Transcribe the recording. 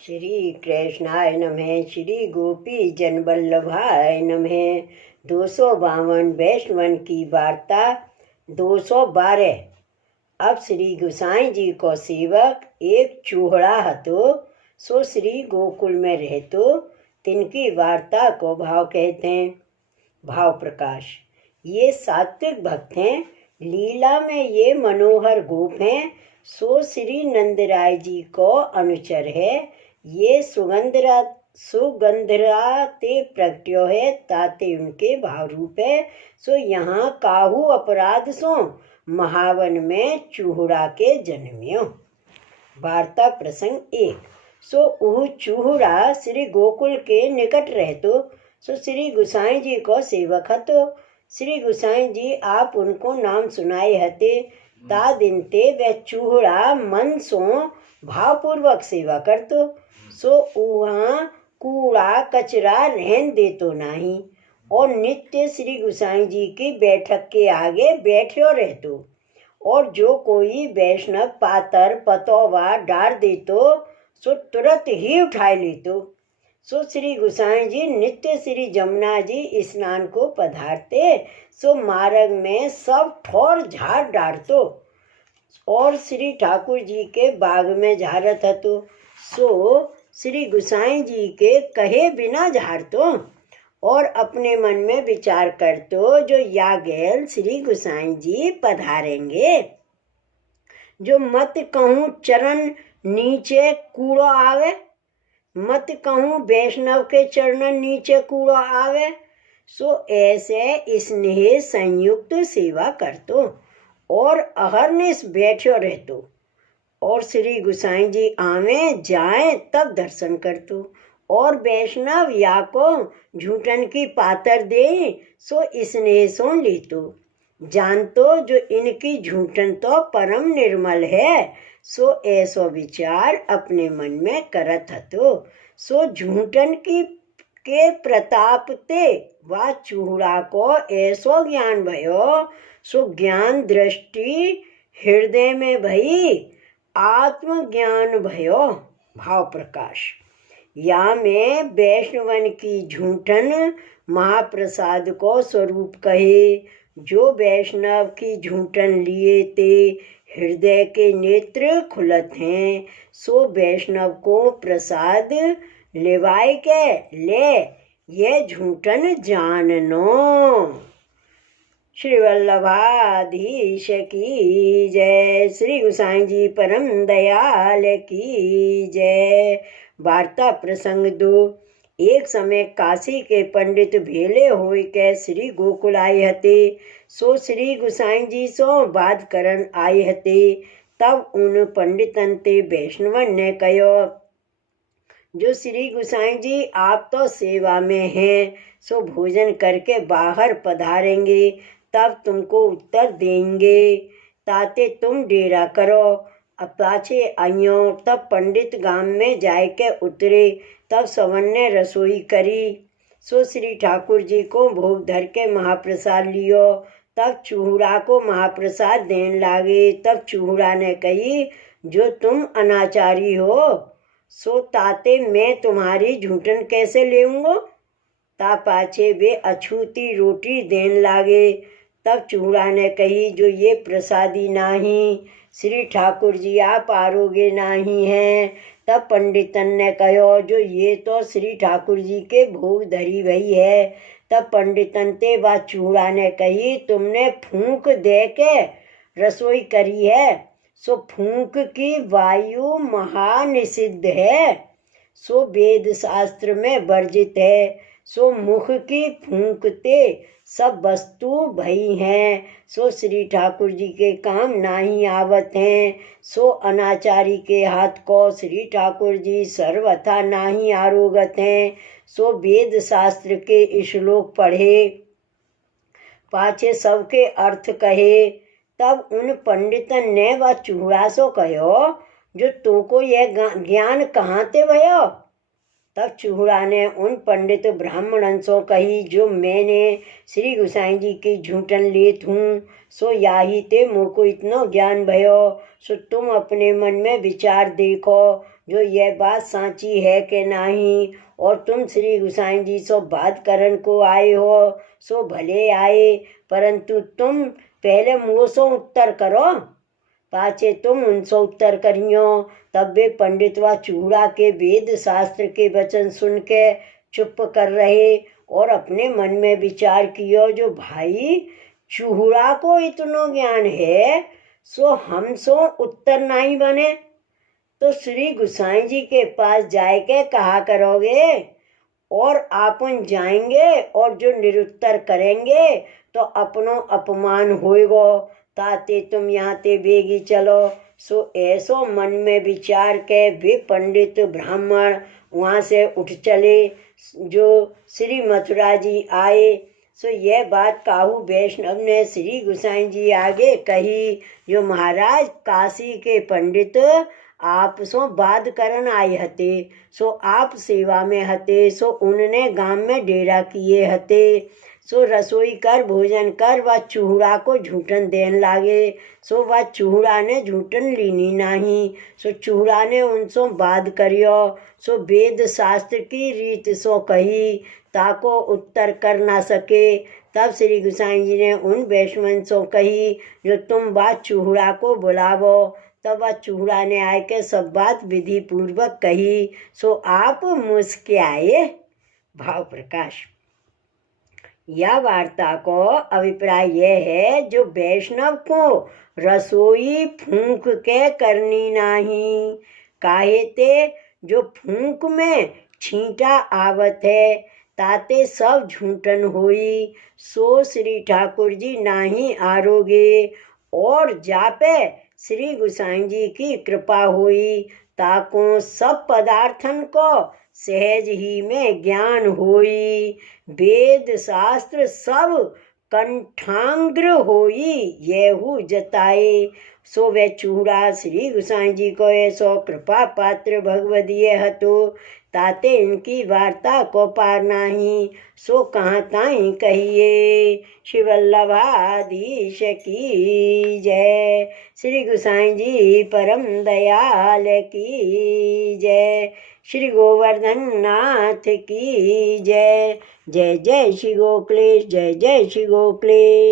श्री कृष्णाय नमः। श्री गोपी जन वल्लभाय नमः। 252 वैष्णवन की वार्ता 212। अब श्री गोसाई जी को सेवक एक चूहड़ा हतो, सो श्री गोकुल में रहतो। तिनकी वार्ता को भाव कहते हैं। भाव प्रकाश। ये सात्विक भक्त हैं, लीला में ये मनोहर गोप हैं, सो श्री नंदराय जी को अनुचर है। ये सुगंधरा ते प्रगट्यो है, ताते उनके भाव रूप है। सो यहाँ काहू अपराध सो महावन में चूहड़ा के जन्म्यो। वार्ता प्रसंग 1। सो वह चूहड़ा श्री गोकुल के निकट रहतो, सो श्री गोसाई जी को सेवक हतो। श्री गोसाई जी आप उनको नाम सुनाए हते। ता दिन ते वह चूहड़ा मन सो भावपूर्वक सेवा करतो। सो वहाँ कूड़ा कचरा रहन देतो नहीं, और नित्य श्री गोसाई जी की बैठक के आगे बैठो रहतो। और जो कोई वैष्णव पातर पतोवा डार देतो, सो तुरंत ही उठा लेतो। सो श्री गोसाई जी नित्य श्री जमुना जी स्नान को पधारते, सो मार्ग में सब ठोर झाड़ डालतो, और श्री ठाकुर जी के बाग में झारत हतो। सो श्री गोसाई जी के कहे बिना झाड़तो, और अपने मन में विचार करतो, जो या गेल श्री गोसाई जी पधारेंगे। जो मत कहूँ चरण नीचे कूड़ो आवे, मत कहूँ वैष्णव के चरण नीचे कूड़ो आवे। सो ऐसे स्नेह संयुक्त सेवा करतो, और अहरनिश बैठो रहतो। और श्री गोसाई जी आवे जाए तब दर्शन करतो। और वैष्णव या को झूठन की पातर दे, सो स्नेह सो लेतो। जानतो जो इनकी झूठन तो परम निर्मल है, सो ऐसो विचार अपने मन में करत हतो। सो झूठन की के प्रताप ते वा चूहड़ा को ऐसो ज्ञान भयो, सो ज्ञान दृष्टि हृदय में भई आत्मज्ञान भयो। भाव प्रकाश। या में वैष्णवन की झूठन महाप्रसाद को स्वरूप कहे। जो वैष्णव की झूठन लिए ते हृदय के नेत्र खुलत हैं, सो वैष्णव को प्रसाद लेवाय के ले ये झूठन जाननो। श्री वल्लभाधीश की जय। श्री गोसाई जी परम दयाल की जय। वार्ता प्रसंग 2। एक समय काशी के पंडित भेले होय के श्री गोकुल आए हते। सो श्री गोसाई जी सो बात करन आए हते। तब उन पंडितन ते वैष्णवन ने कहो, जो श्री गोसाई जी आप तो सेवा में हैं, सो भोजन करके बाहर पधारेंगे, तब तुमको उत्तर देंगे। ताते तुम डेरा करो। अपाचे आइयो। तब पंडित गांव में जाए के उतरे। तब सवन ने रसोई करी। सो श्री ठाकुर जी को भोग धर के महाप्रसाद लियो। तब चूहड़ा को महाप्रसाद देन लागे। तब चूहड़ा ने कही, जो तुम अनाचारी हो, सो ताते मैं तुम्हारी झूठन कैसे लेऊंगो। ता पाछे वे अछूती रोटी देन लागे। तब चूहड़ा ने कही, जो ये प्रसादी नाही, श्री ठाकुर जी आप आरोगे नाही हैं। तब पंडितन ने कहो, जो ये तो श्री ठाकुर जी के भोग धरी भई है। तब पंडितन ते वा चूहड़ा ने कही, तुमने फूंक दे के रसोई करी है, सो फूंक की वायु महानिषिद्ध है, सो वेद शास्त्र में वर्जित है। सो मुख की फूंकते सब वस्तु भई हैं, सो श्री ठाकुर जी के काम नाही आवत हैं। सो अनाचारी के हाथ को श्री ठाकुर जी सर्वथा नाही आरोगत हैं। सो वेद शास्त्र के श्लोक पढ़े, पाछे सबके अर्थ कहे। तब उन पंडितन ने व चूहड़ा सो कहो, जो तुमको यह ज्ञान कहाँ ते भयो। तब चूहड़ा ने उन पंडित ब्राह्मणन सो कही, जो मैंने श्री गोसाई जी की झूठन लेत हूँ, सो याही ते मुझको इतना ज्ञान भयो। सो तुम अपने मन में विचार देखो, जो यह बात साची है कि नहीं, और तुम श्री गोसाई जी सो बात करन को आए हो सो भले आए, परंतु तुम पहले मुँह सो उत्तर करो, पाचे तुम उनसो उत्तर करियो। तब वे पंडित व चूड़ा के वेद शास्त्र के वचन सुन के चुप कर रहे और अपने मन में विचार कियो, जो भाई चूड़ा को इतनो ज्ञान है सो हम सो उत्तर नहीं बने, तो श्री गोसाई जी के पास जाए के कहा करोगे, और आपन जाएंगे और जो निरुत्तर करेंगे तो अपनो अपमान होएगो, ताते तुम यहाँ ते बेगी चलो। सो ऐसो मन में विचार के वे पंडित ब्राह्मण वहाँ से उठ चले। जो श्री मथुरा जी आए सो यह बात काहू वैष्णव ने श्री गोसाई जी आगे कही, जो महाराज काशी के पंडित आप सो बात करन आए हते, सो आप सेवा में हते, सो उनने गांव में डेरा किए हते, सो रसोई कर भोजन कर वह चूड़ा को झूठन देन लागे, सो वह चूड़ा ने झूठन लीनी नहीं, सो चूड़ा ने उनसो बात करियो, सो वेद शास्त्र की रीत सो कही, ताको उत्तर कर ना सके। तब श्री गोसाई जी ने उन वैष्णव सो कही, जो तुम बात चूड़ा को बुलावो। तब वह चूड़ा ने आए के सब बात विधि पूर्वक कही, सो आप मुस्कियाए। भाव प्रकाश। यह वार्ता को अभिप्राय यह है, जो वैष्णव को रसोई फूंक के करनी नहीं, काहे ते जो फूंक में छींटा आवत है ताते सब झूठन होई, सो श्री ठाकुर जी नाही आरोगे, और जापे श्री गोसाई जी की कृपा हुई, ताको सब पदार्थन को सहज ही में ज्ञान होई, वेद शास्त्र सब कंठांग्र होई, येहू जताए। सो वे चूड़ा श्री गोसाई जी को ऐसो कृपा पात्र भगवदीय हतो, ताते इनकी वार्ता को पार नाही, सो कहाँ ताई कहिए। शिवल्लभाधीश की जय। श्री गोसाई जी परम दयाल की जय। श्री गोवर्धन नाथ की जय। जय जय श्री गोखलेश, जय जय श्री गोखलेश।